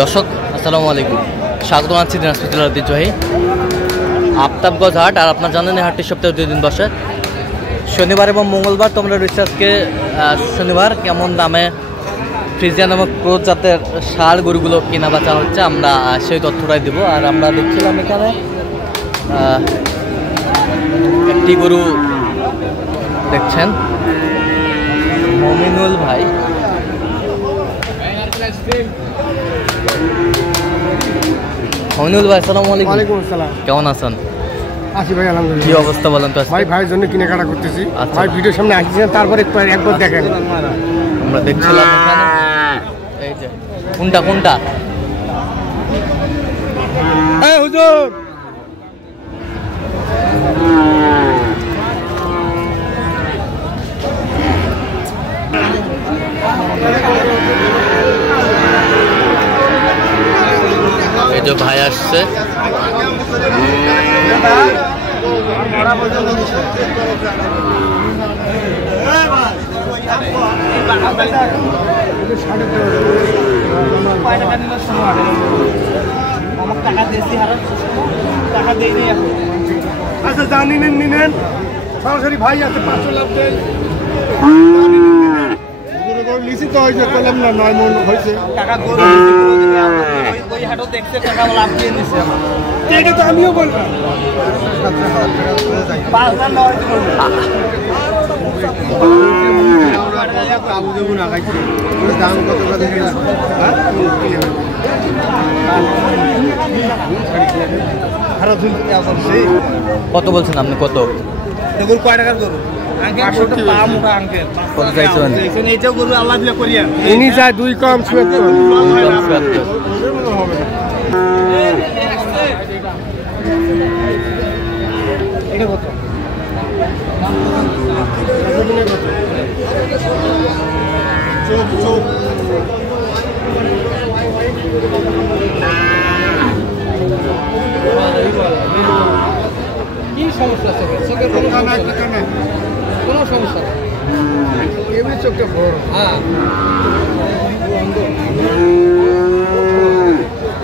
দর্শক আসসালামু আলাইকুম, স্বাগত জানাচ্ছি দিনাজপুর জেলার ঐতিহ্যবাহী আফতাবগঞ্জ হাট। আর আপনার জানেন এই হাটটি সপ্তাহে 2 দিন বসে, শনিবার এবং মঙ্গলবার। তোমরা রিসার্চকে শনিবার কেমন দামে ফ্রিজিয়ান এবং ক্রোজ জাতের ষাঁড় গরুগুলো কেনা বেচা হচ্ছে আমরা সেই তথ্যটাই দেবো। আর আমরা দেখছিলাম এখানে একটি গরু দেখছেন, মমিনুল ভাই। মমিনুল ভাই আসসালামু আলাইকুম। ওয়ালাইকুম আসসালাম। কেমন আছেন? আছি ভাই, আলহামদুলিল্লাহ। কি অবস্থা বলেন তো? ভাই ভাইয়ের জন্য কেনাকাটা করতেছি। আচ্ছা। ভাই ভিডিওর সামনে আসছেন, তারপরে একবার দেখেন। আমরা দেখছিলাম এখানে এই যে কোনটা কোনটা এই হুজুর, এই যে ভাই আসছে। আচ্ছা যা নিনেন নিনেন, সরাসরি ভাই আছে 500 লাভ দেন। লিসি তো হয়েছে, করলাম না 9 মন হয়েছে টাকা। ওই হাটও দেখতে টাকা লাভ দিয়ে নিছে। এটা তো আমিও বললাম 5000 না হয়তো বলবো। দাম কত করে? কত বলছেন আপনি? কত কয় টাকার গরু? ইনি যায় 2 কম 76। এটা কত? কি সমস্যা আছে? চোখের কোনো সমস্যা নেই, কোনো সমস্যা নেই, এমনি চোখটা বড়। হ্যাঁ,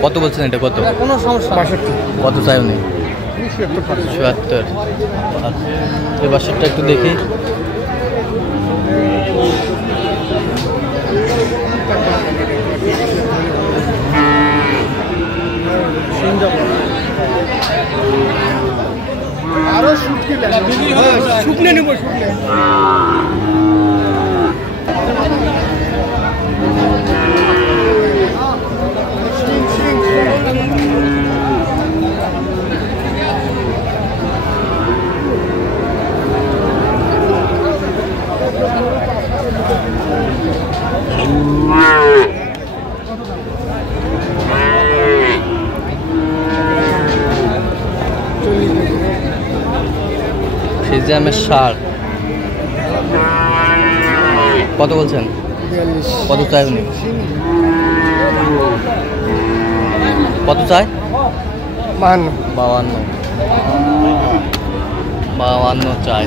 কত বলছেন? এটা কত? কোনো সমস্যা। 62। কত চাই উনি? 76। এই বাসেরটা একটু দেখি। আরো শুকনে নেব, শুকনে। ফ্রিজিয়ামের ষাঁড় কত বলছেন? কত চাই উনি? কত চাই? 52। 52 চাই।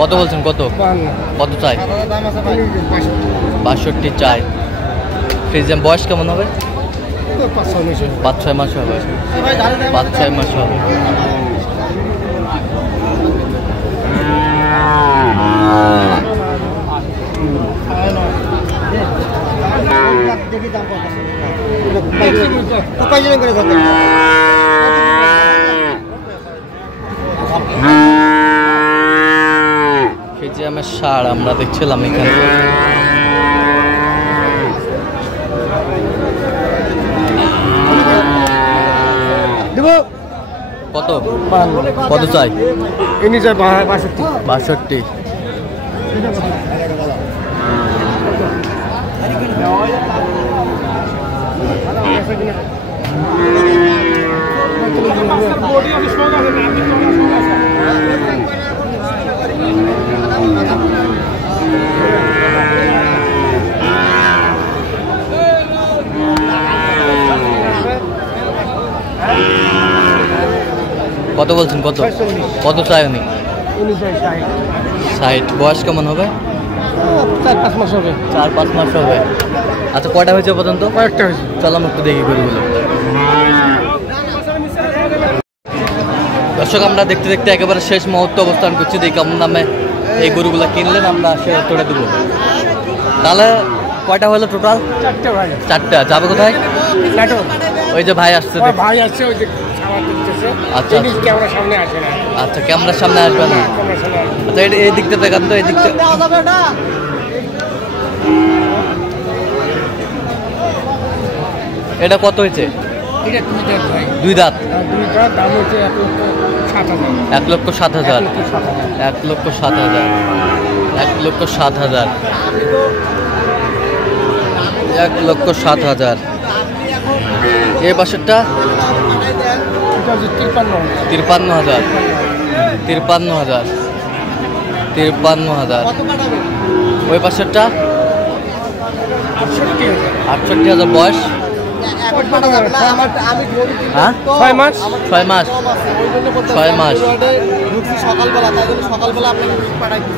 কত বলছেন? কত কত চাই? 62 চাই। ফ্রিজিয়াম বয়স কেমন হবে? 5-6 মাস হবে। 5-6 মাস হবে। ফ্রিজিয়ামের ষাঁড় আমরা দেখছিলাম এখানে। কত কত চাই? ইনি যায় 62। 62। কত বলছেন? কত 45 কত চাই উনি? 60 60। বয়স কেমন হবে? 4-5 মাস হবে। 4-5 মাস হবে। আচ্ছা, কয়টা হয়েছে পর্যন্ত? কয়েকটা হয়েছে। চলাম একটু দেখি গরুগুলো। দর্শক, আমরা দেখতে দেখতে একেবারে শেষ মুহূর্তে অবস্থান করছি। দেখি কেমন দামে এই গরুগুলো কিনলেন, আমরা সে তোড়ে দেবো। তাহলে কয়টা হলো টোটাল? 4টা ভাই। 4টা। যাবে কোথায়? নাটক। ওই যে ভাই আসছে। ভাই আসছে, ওই যে খাবার দিতেছে। আচ্ছা। জিনিস ক্যামেরার সামনে আসে না। আচ্ছা, ক্যামেরার সামনে আসবে না। ক্যামেরার সামনে আসে না। আচ্ছা, এই দিকটা দেখান তো, এই দিকটা। এটা কত হয়েছে? এটা 2 দাঁত ভাই। 2 দাঁত। 2 দাঁত, দাম হচ্ছে 1,07,000। 1,07,000। 1,07,000। 1,07,000। 1,07,000। এই পাশেরটা? এটা হচ্ছে 53,000। 53,000। 53,000। 53,000। ওই পাশেরটা? 68,000। 68,000। বয়স? হ্যাঁ, 6 মাস। 6 মাস। 6 মাস।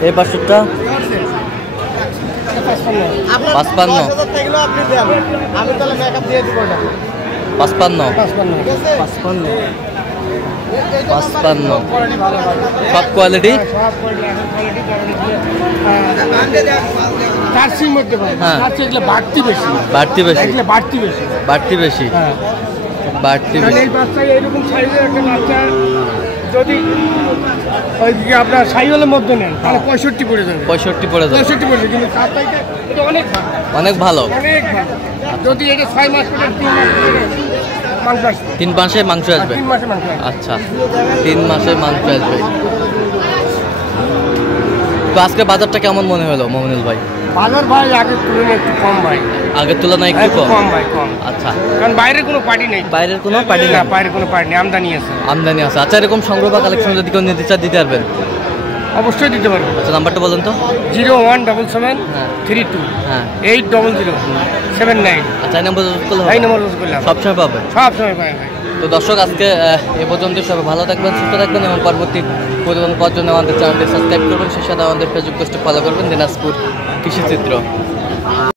এই পাশেরটা? 55। 55। 55। সব কোয়ালিটি? জার্সির মধ্যে ভাই। হ্যাঁ। জার্সি এগুলো বাড়তি বেশি। বাড়তি বেশি? এগুলো বাড়তি বেশি। বাড়তি বেশি। হ্যাঁ। বাড়তি কারণ বেশি। এই বাচ্চা এরকম সাইজের একটা বাচ্চা যদি ওইদিকে আপনার সাইওয়ালের মধ্যে নেন তাহলে 65 পড়ে যাবে। 65 পড়ে যাবে। 65 পড়ে যাবে, কিন্তু তার চাইতে এটা অনেক ভালো। অনেক ভালো। অনেক ভালো। যদি এটা 6 মাস পরে 3 মাস পরে মাংস আসবে। 3 মাসে মাংস আসবে? 3 মাসে মাংস আসবে। আচ্ছা, 3 মাসে মাংস আসবে। তো আজকে বাজারটা কেমন মনে হলো মমিনুল ভাই? বাজার ভাই আগের তুলনায় একটু কম ভাই। আগের তুলনায় একটু কম? কম ভাই, কম। আচ্ছা। কারণ বাইরের কোনো পার্টি নেই। বাইরের কোনো পার্টি না, না? বাইরের কোনো পার্টি নেই, আমদানি আছে। আমদানি আছে। আচ্ছা, এরকম সংগ্রহ বা কালেকশন যদি কেউ নিতে চান দিতে পারবেন? অবশ্যই দিতে পারবো। আচ্ছা, নাম্বারটা বলেন তো। 0177 হ্যাঁ। 32 হ্যাঁ। 800 79। আচ্ছা, এই নাম্বার ইউজ করলে এই হবে? নম্বর ইউজ করলাম। সবসময় পাবেন? সব সময় পাই ভাই। তো দর্শক, আজকে এ পর্যন্ত। সবাই ভালো থাকবেন, সুস্থ থাকবেন এবং পরবর্তী প্রতিবেদন পাওয়ার জন্য আমাদের চ্যানেলটি সাবস্ক্রাইব করবেন। সেই সাথে আমাদের ফেসবুক পেজটি ফলো করবেন, দিনাজপুর কৃষিচিত্র।